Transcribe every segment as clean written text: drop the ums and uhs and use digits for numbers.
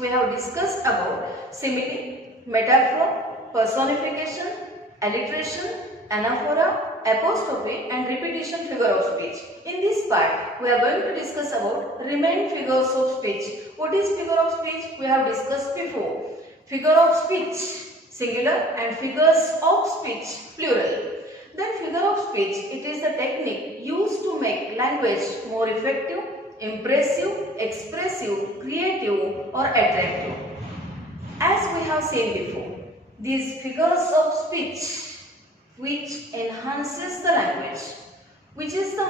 we have discussed about simile, metaphor, personification, alliteration, anaphora, apostrophe and repetition figure of speech. In this part, we are going to discuss about remaining figures of speech. What is figure of speech? We have discussed before. Figure of speech, singular, and figures of speech, plural. Then figure of speech, it is a technique used to make language more effective, impressive, expressive, creative or attractive. As we have seen before, these figures of speech which enhances the language, which is the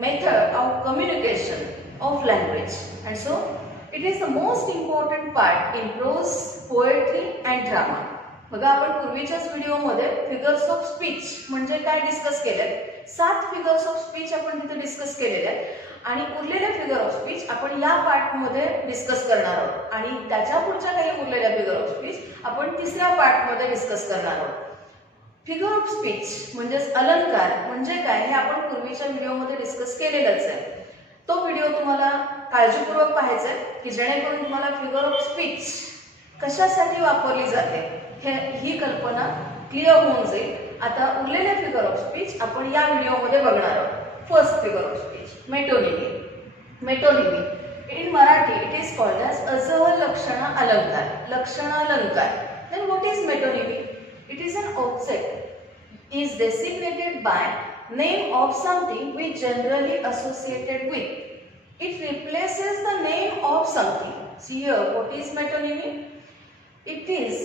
method of communication of language, and so it is the most important part in prose, poetry and drama. बघा आपण पूर्वीच्याच व्हिडिओमध्ये figures of speech म्हणजे काय discuss केले, 7 figures of speech आपण तिथे discuss केलेले आहेत आणि उरलेले फिगर ऑफ स्पीच आपण या पार्ट मध्ये डिस्कस करणार आहोत आणि त्याच्या पुढच्या काही उरलेल्या फिगर ऑफ स्पीच आपण तिसऱ्या पार्ट मध्ये डिस्कस करणार आहोत. फिगर ऑफ स्पीच म्हणजे अलंकार म्हणजे काय हे आपण पूर्वीच्या व्हिडिओमध्ये डिस्कस केलेलंच आहे. तो व्हिडिओ तुम्हाला काळजीपूर्वक पाहायचा आहे की जेणेकरून तुम्हाला फिगर ऑफ स्पीच कशासाठी वापरली जाते ही कल्पना क्लिअर होऊन जाईल. आता उरलेल्या फिगर ऑफ स्पीच आपण या व्हिडिओमध्ये बघणार आहोत. First figure of speech, metonymy. Metonymy in Marathi it is called as अजह लक्षण अलंकार, लक्षणालंकार. Then what is metonymy? It is an object is designated by name of something we generally associated with. It replaces the name of something. See here, what is metonymy? It is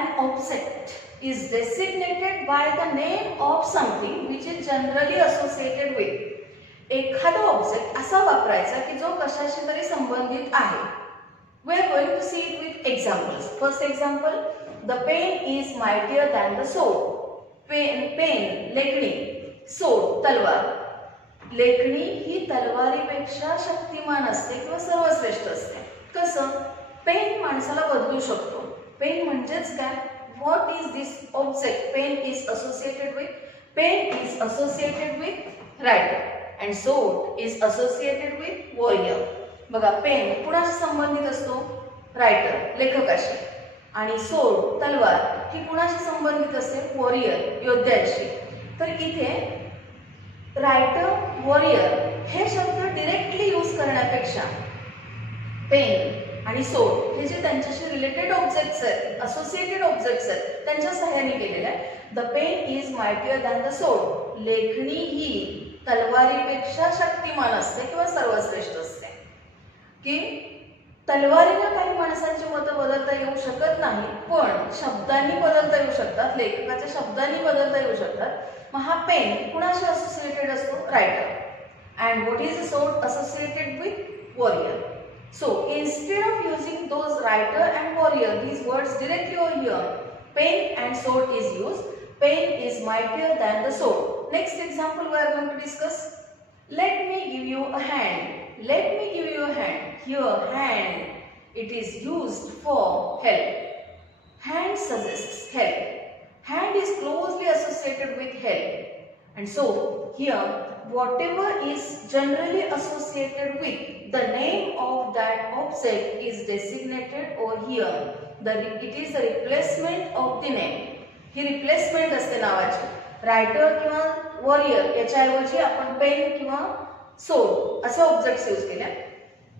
an object is designated by the name of something which is generally associated with. एखादा object असा वापरायचा की जो कशाशी तरी संबंधित आहे. We are going to see it with examples. First example, the pen is mightier than the sword. Pen लेखणी, सोड तलवार. लेखणी ही तलवारीपेक्षा शक्तिमान असते किंवा सर्वश्रेष्ठ असते. कसं? पेन माणसाला बदलू शकतो. पेन म्हणजेच काय? What is this object pen is associated with? Pen is associated with writer and sword is associated with warrior. बघा, पेन कुणाशी संबंधित असतो? रायटर, लेखकाशी. आणि सोड तलवार ही कुणाशी संबंधित असते? वॉरियर, योद्ध्याशी. तर इथे रायटर, वॉरियर हे शब्द डायरेक्टली यूज करण्यापेक्षा पेन आणि सोड हे जे त्यांच्याशी रिलेटेड ऑब्जेक्ट्स आहेत, असोसिएटेड ऑब्जेक्ट्स आहेत, त्यांच्या सहाय्याने केलेले आहे. The pen is mightier than the sword. लेखणी ही तलवारीपेक्षा शक्तिमान असते किंवा सर्वश्रेष्ठ असते. की तलवारीने काही माणसांची मतं बदलता येऊ शकत नाही, पण शब्दांनी बदलता येऊ शकतात, लेखकाच्या शब्दांनी बदलता येऊ शकतात. मग हा पेन कुणाशी असोसिएटेड असतो? Writer. And what is a sword? Associated with warrior. So instead of using those writer and warrior these words directly over here, pen and sword is used. Pen is mightier than the sword. Next example we are going to discuss. Let me give you a hand. Let me give you a hand. Here, hand, it is used for help. Hand suggests help. Hand is closely associated with help. And so, here, whatever is generally associated with the name of that object is designated over here. It is the replacement of the name. He replacement असते नावाची. Writer किंवा warrior याच्याऐवजी आपण pen किंवा सोड असे objects use केले.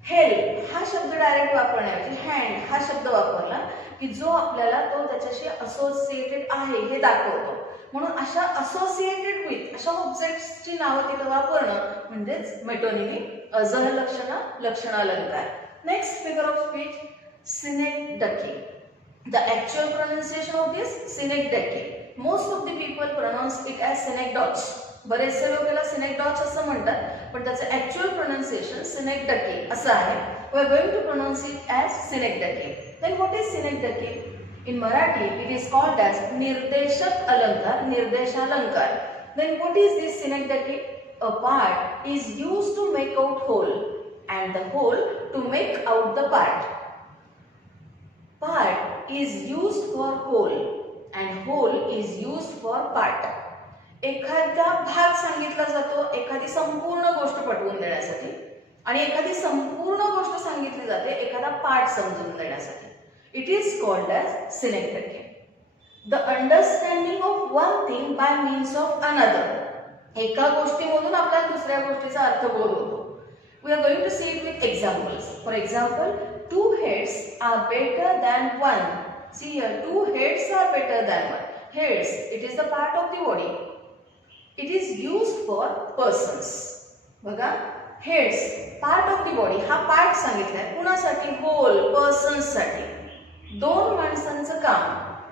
Help हा शब्द डायरेक्ट वापरण्याऐवजी हँड हा शब्द वापरला की जो आपल्याला तो त्याच्याशी असोसिएटेड आहे हे दाखवतो. म्हणून अशा असोसिएटेड विथ अशा ऑब्जेक्ट्सची नावं तिथं वापरणं म्हणजेच मेटोनिमी, अजह लक्षण, लक्षणालंकार. Next figure of speech, synecdoche. The actual pronunciation of this synecdoche. Most of the people pronounce it as synecdoche. बरेचसे लोक याला synecdoche असं म्हणतात, पण त्याचं actual pronunciation synecdoche असं आहे. We are going to pronounce it as synecdoche. Then what is synecdoche? In Marathi it is called as निर्देशक अलंकार, निर्देशालंकार. Then what is this synecdoche? A part is used to make out whole and the whole to make out the part. Part is used for whole and whole is used for part. एखादा भाग सांगितला जातो एखादी संपूर्ण गोष्ट पटवून देण्यासाठी आणि एखादी संपूर्ण गोष्ट सांगितली जाते एखादा पार्ट समजून देण्यासाठी. It is called as synecdoche. The understanding of one thing by means of another. एका गोष्टीमधून आपल्याला दुसऱ्या गोष्टीचा अर्थ बोध होतो. We are going to see it with examples. For example, two heads are better than one. See here, two heads are better than one. Heads, it is the part of the body. It is used for persons. बघा, heads, part of the body. हा part सांगितलाय कुणासाठी? Hole पर्सन्ससाठी. दोन माणसांचं काम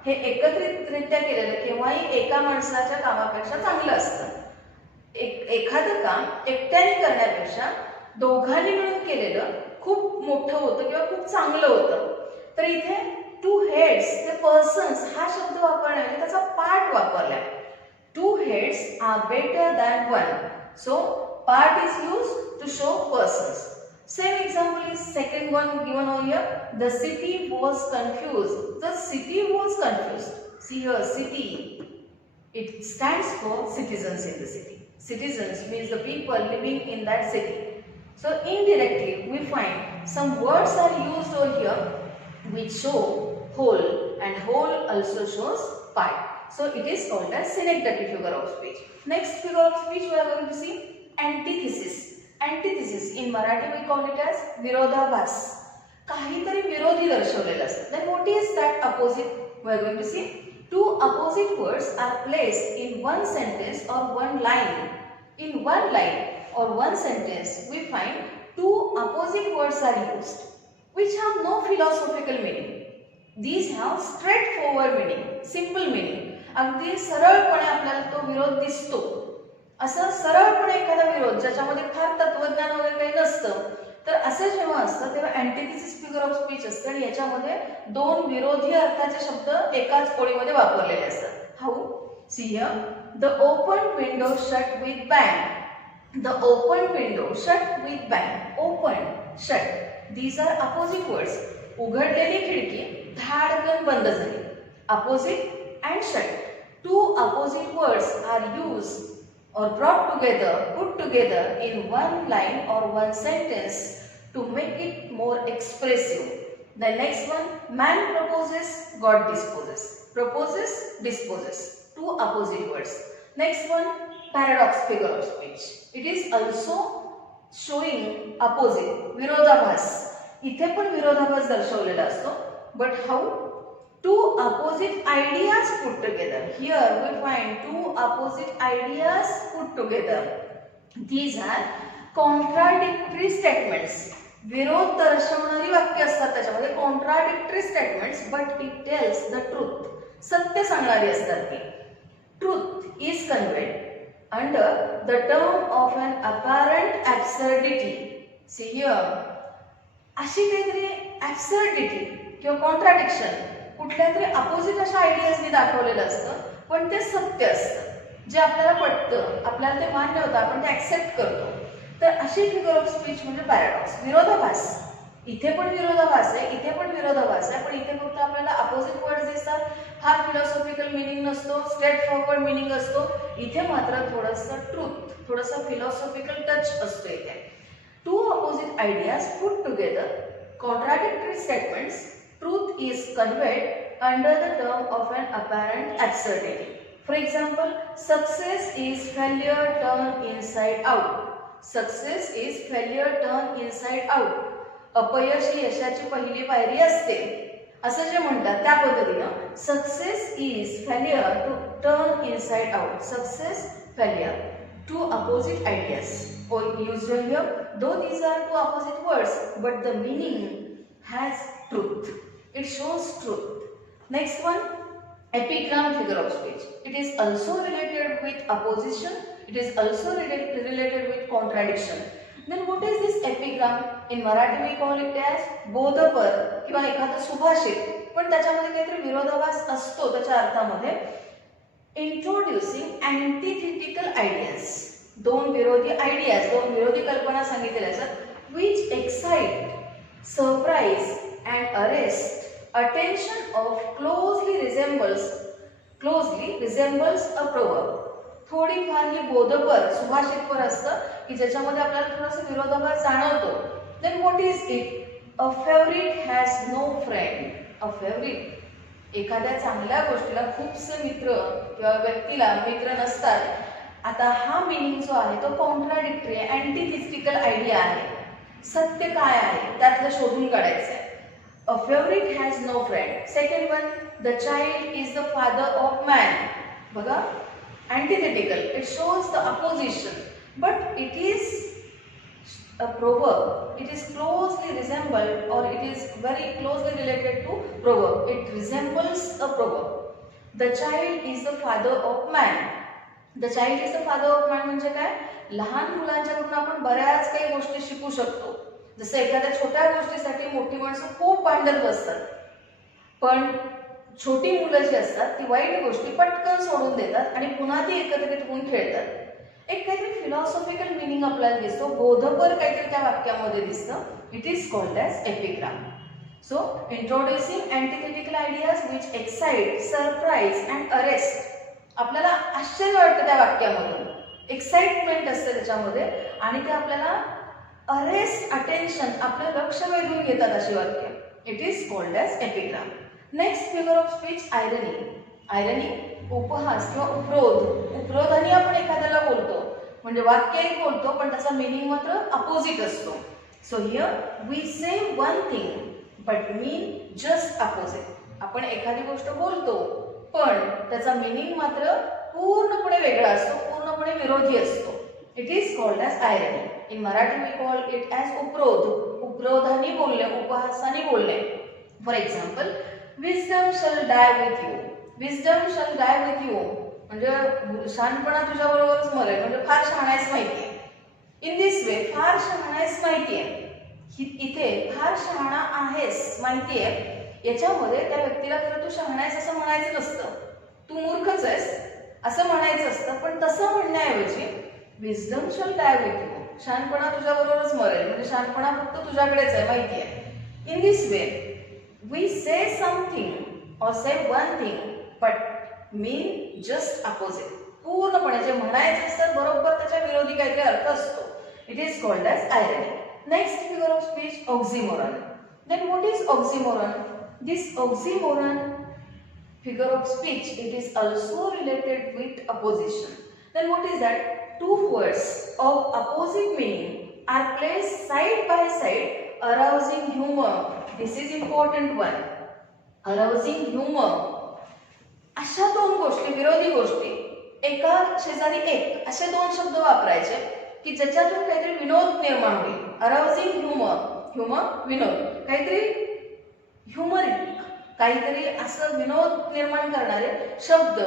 हे एकत्रितरित्या केलेलं केव्हाही एका माणसाच्या कामापेक्षा चांगलं असतं. एखादं काम एकट्याने करण्यापेक्षा दोघांनी मिळून केलेलं खूप मोठं होतं किंवा खूप चांगलं होतं. तर इथे टू हेड्स, ते पर्सन्स हा शब्द वापरण्याऐवजी त्याचा पार्ट वापरलाय. Two heads are better than one. So part is use to show persons. Same example is second one given over here. The city was confused. The city was confused. See here, city. It stands for citizens in the city. Citizens means the people living in that city. So indirectly we find some words are used over here which show whole, and whole also shows part. So it is called as synecdoche figure of speech. Next figure of speech we are going to see antithesis. Antithesis in Marathi we call it as विरोधाभास. काहीतरी विरोधी दर्शवलेलं असतं. Then what is that opposite? We are going to see two opposite words are placed in one sentence or one line. In one line or one sentence we find two opposite words are used which have no philosophical meaning. These have straightforward meaning, simple meaning. अगदी सरळपणे आपल्याला तो विरोध दिसतो. असं सरळपणे एखादा विरोध ज्याच्यामध्ये फार तत्वज्ञान वगैरे काही नसतं, तर असं जेव्हा असतं तेव्हा अँटिथिसिस फिगर ऑफ स्पीच असतं आणि याच्यामध्ये दोन विरोधी अर्थाचे शब्द एकाच ओळीमध्ये वापरलेले असतात. How? See here, the open window shut with bang. The open window shut with bang. Open, shut, these are opposite words. उघडलेली खिडकी धाडकन बंद झाली. Opposite and shut. Two opposite words are used or brought together, put together in one line or one sentence to make it more expressive. The next one, man proposes, God disposes. Proposes, disposes. Two opposite words. Next one, paradox figure of speech. It is also showing opposite, विरोधाभास. इथे पण विरोधाभास दर्शवलेला असतो. But how? Two opposite ideas put together. Here we find two opposite ideas put together. These are contradictory statements. विरोध दर्शवणारी वाक्य असतात त्याच्यामध्ये. Contradictory statements, but it tells the truth. सत्य सांगणारी असतात ती. Truth is conveyed under the term of an apparent absurdity. See here, अशी काहीतरी absurdity किंवा contradiction कुठल्या तरी अपोजिट अशा आयडियाजनी दाखवलेलं असतं, पण ते सत्य असतं, जे आपल्याला पटतं, आपल्याला ते मान्य होतं, आपण ते ऍक्सेप्ट करतो. तर अशी फिगर ऑफ स्पीच म्हणजे पॅराडॉक्स, विरोधाभास. इथे पण विरोधाभास आहे, इथे पण विरोधाभास आहे, पण इथे फक्त आपल्याला अपोजिट वर्ड्स दिसतात. फार फिलॉसॉफिकल मिनिंग नसतो, स्ट्रेट फॉरवर्ड मिनिंग असतो. इथे मात्र थोडंसं ट्रूथ, थोडंसं फिलॉसॉफिकल टच असतो इथे. Two opposite ideas put together, contradictory statements. Truth is conveyed under the term of an apparent absurdity. For example, success is failure turned inside out. Success is failure turned inside out. अपयश ही यशाची पहिली पायरी असते असं जे म्हणतात त्या पद्धतीनं success is failure to turn inside out. Success, failure, two opposite ideas or used here. Though these are two opposite words, but the meaning has truth. It shows truth. Next one, epigram figure of speech. It is also related with opposition. It is also related with contradiction. Then what is this epigram? In Marathi we call it as बोधपर किंवा एखादं सुभाषित, पण त्याच्यामध्ये काहीतरी विरोधाभास असतो त्याच्या अर्थामध्ये. Introducing antithetical ideas. दोन विरोधी आयडियाज, दोन विरोधी कल्पना सांगितलेल्या असतात which excite, surprise and arrest attention of closely resembles a proverb. थोडीफार ही बोधपर सुभाषितपर असतं की ज्याच्यामध्ये आपल्याला थोडासा विरोधाभास जाणवतो. Then what is it? A favourite has no friend. A favourite, एखाद्या चांगल्या गोष्टीला खूपसे मित्र किंवा व्यक्तीला मित्र नसतात. आता हा मिनिंग जो आहे तो कॉन्ट्राडिक्टरी आहे, अँटिथिस्टिकल आयडिया आहे. सत्य काय आहे त्यातलं शोधून काढायचं आहे. A favourite has no friend. Second one, the child is the father of man. बघा, antithetical, it shows the opposition, but it is a proverb. It is closely resembled, or it is very closely related to proverb. It resembles a proverb. The child is the father of man. The child is the father of man म्हणजे काय? लहान मुलांच्याकडून आपण बऱ्याच काही गोष्टी शिकू शकतो. जसं एखाद्या छोट्या गोष्टीसाठी मोठी माणसं खूप भांडत बसतात, पण छोटी मुलं जी असतात ती वाईट गोष्टी पटकन सोडून देतात आणि पुन्हा ती एकत्रित होऊन खेळतात. एक काहीतरी फिलॉसॉफिकल मिनिंग आपल्याला दिसतो, बोधपर काहीतरी त्या वाक्यामध्ये दिसतं. It is called as epigram. So introducing antithetical ideas which excite, surprise and arrest. आपल्याला आश्चर्य वाटतं त्या वाक्यामधून, एक्साइटमेंट असते त्याच्यामध्ये, आणि ते आपल्याला अरेस्ट, अटेन्शन, आपलं लक्ष वेधून घेतात अशी वाक्य. It is called as epigram. Next figure of speech, आयरनी. आयरनी, उपहास किंवा उपरोध. उपरोधाने आपण एखाद्याला बोलतो, म्हणजे वाक्य एक बोलतो पण त्याचा मिनिंग मात्र अपोजिट असतो. So here we say one thing but mean just opposite. आपण एखादी गोष्ट बोलतो पण त्याचा मिनिंग मात्र पूर्णपणे वेगळा असतो, पूर्णपणे विरोधी असतो. It is called as irony. In Marathi we call it as उपरोध. उपरोधाने बोलणे, उपहासाने बोलणे. For example, wisdom shall die with you. wisdom shall die with you म्हणजे शहाणपणा तुझ्या बरोबरच मरेल, म्हणजे फार शहाणायच माहितीये. इन दिस वे, फार शहाणायच माहितीये. इथे फार शहाणा आहेस माहितीये, याच्यामध्ये त्या व्यक्तीला खरं तू शहाणायस असं म्हणायचं नसतं, तू मूर्खच आहेस असं म्हणायचं असतं. पण तसं म्हणण्याऐवजी wisdom shall die with you, शहाणपणा तुझ्या बरोबरच मरेल, म्हणजे शहाणपणा फक्त तुझ्याकडेच आहे माहितीये. In this way we say something or say one thing but mean just opposite. पूर्णपणे जे म्हणायचं असतं बरोबर त्याच्या विरोधी काहीतरी अर्थ असतो. It is called as irony. Next figure of speech, oxymoron. Then what is oxymoron? This oxymoron figure of speech, it is also related with opposition. Then what is that? Two words of opposite meaning are placed side by side, arousing humor. This is important one. Arousing humor. अशा दोन गोष्टी, विरोधी गोष्टी, एका शेजारी एक असे दोन शब्द वापरायचे की ज्याच्यातून काहीतरी विनोद निर्माण होईल. अराउजिंग ह्युमर, ह्युमर विनोद, काहीतरी ह्युमरिक, काहीतरी असं विनोद निर्माण करणारे शब्द,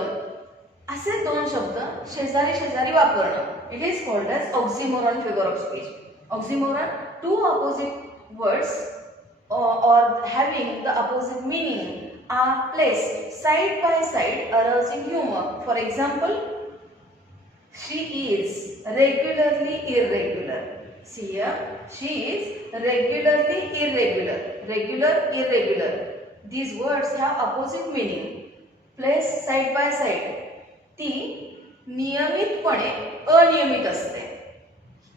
असे दोन शब्द शेजारी शेजारी वापरणं. It is called as oxymoron figure of speech. Oxymoron, two opposite words or having the opposite meaning are placed side by side, arousing humor. For example, she is regularly irregular. See here, she is regularly irregular. Regular, irregular. These words have opposite meaning. Placed side by side. ती नियमितपणे अनियमित असते.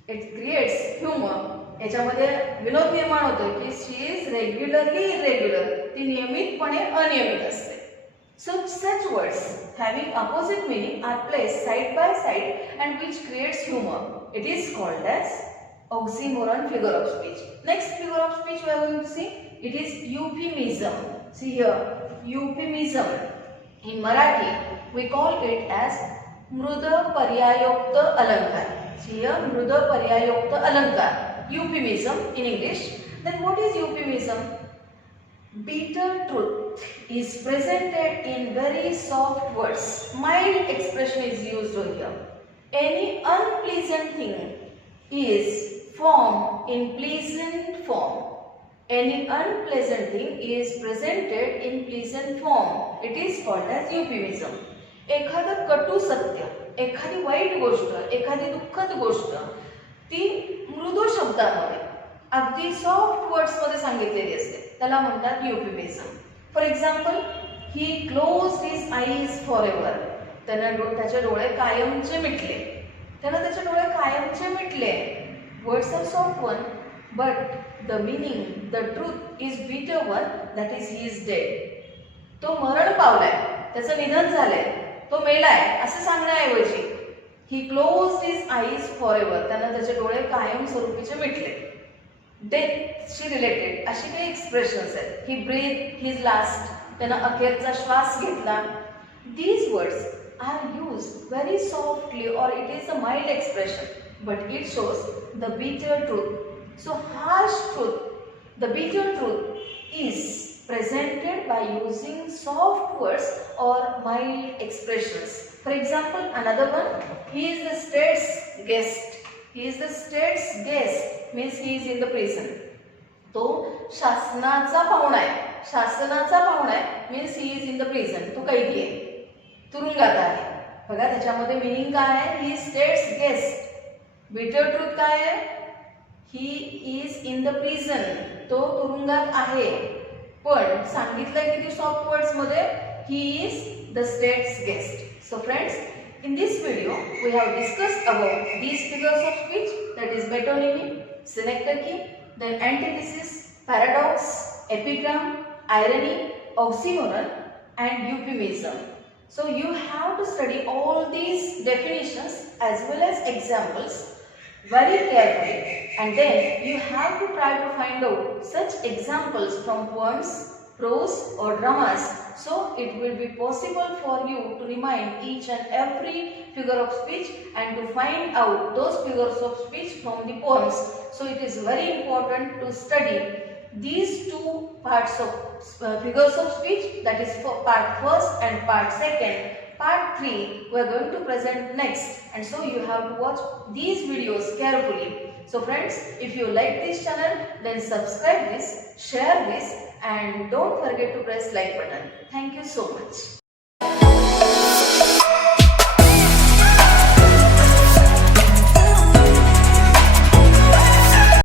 It creates humor. याच्यामध्ये विनोद निर्माण होतो की शी is regularly irregular, ती नियमितपणे अनियमित असते. So such words having opposite meaning are placed side by side and which creates humour. It is called as oxymoron figure of speech. Next figure of speech we are going to see, it is euphemism. See here, euphemism. In Marathi we call it as मृद पर्यायोक्त अलंकार. See here, मृद पर्यायोक्त अलंकार. Euphemism in English. Then what is euphemism? Bitter truth is presented in very soft words. Mild expression is used over here. Any unpleasant thing is formed in pleasant form. Any unpleasant thing is presented in pleasant form. It is called as euphemism. एखादं कटू सत्य, एखादी वाईट गोष्ट, एखादी दुःखद गोष्ट ती मृदू शब्दांमध्ये, अगदी सॉफ्ट वर्ड्स मध्ये सांगितलेली असते, त्याला म्हणतात euphemism. For example, he closed his eyes for ever. त्याचे डोळे कायमचे मिटले. त्याचे डोळे कायमचे मिटले. Words are soft one, but the meaning, the truth is bitter one, that is he is dead. तो मरण पावलाय, त्याचं निधन झालंय, तो मेलाय असं सांगण्याऐवजी he closed his eyes for ever, त्यानं त्याचे डोळे कायमस्वरूपीचे मिटले. डेथशी रिलेटेड अशी काही एक्सप्रेशन्स आहेत. ही ब्रीथ हिज लास्ट, त्यानं अखेरचा श्वास घेतला. These words are use very softly or it is a mild expression, but it shows the bitter truth. So harsh truth, the bitter truth is presented by using soft words or mild expressions. For example, another one, he is the state's guest. He is the state's guest means he is in the prison. तो शासनाचा पाहुणा आहे. शासनाचा पाहुणा आहे means he is in the prison. तो कैदी आहे, तुरुंगात आहे. बघा त्याच्यामध्ये मीनिंग काय आहे? he is state's guest. bitter truth काय आहे? he is in the prison. तो तुरुंगात आहे. पण सांगितलंय किती सॉफ्ट वर्ड्स मध्ये, he is the states guest. So friends, in this video we have discussed about these figures of speech, that is metonymy, synecdoche, then antithesis, paradox, epigram, irony, oxymoron and euphemism. So you have to study all these definitions as well as examples very carefully, and then you have to try to find out such examples from poems, prose or dramas, so it will be possible for you to remind each and every figure of speech and to find out those figures of speech from the poems. So it is very important to study these two parts of figures of speech, that is for part first and part second. Part 3 we are going to present next, and so you have to watch these videos carefully. So friends, if you like this channel, then subscribe this, share this, and don't forget to press like button. Thank you so much.